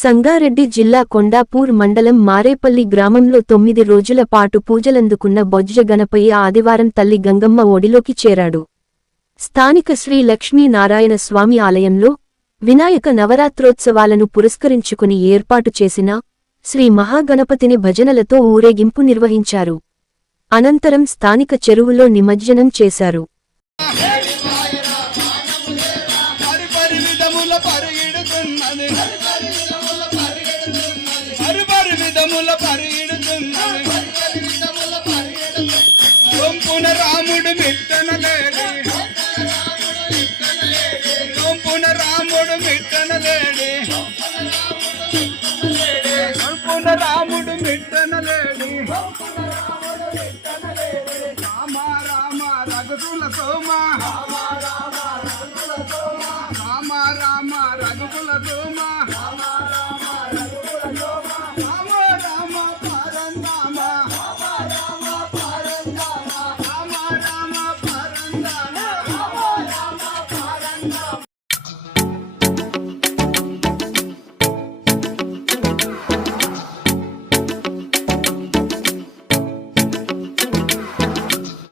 సంగారెడ్డి జిల్లా కొండాపూర్ మండలం మారేపల్లి గ్రామంలో 9 రోజుల పాటు పూజలందుకున్న బొజ్జ గణపయ్య ఆదివారం తల్లి గంగమ్మ ఒడిలోకి చేరాడు. స్థానిక శ్రీ లక్ష్మీనారాయణ స్వామి ఆలయంలో వినాయక నవరాత్రోత్సవాలను పురస్కరించుకుని ఏర్పాటు చేసిన శ్రీ మహాగణపతిని భజనలతో ఊరేగింపు నిర్వహించారు. అనంతరం స్థానిక చెరువులో నిమజ్జనం చేశారు. రాముడు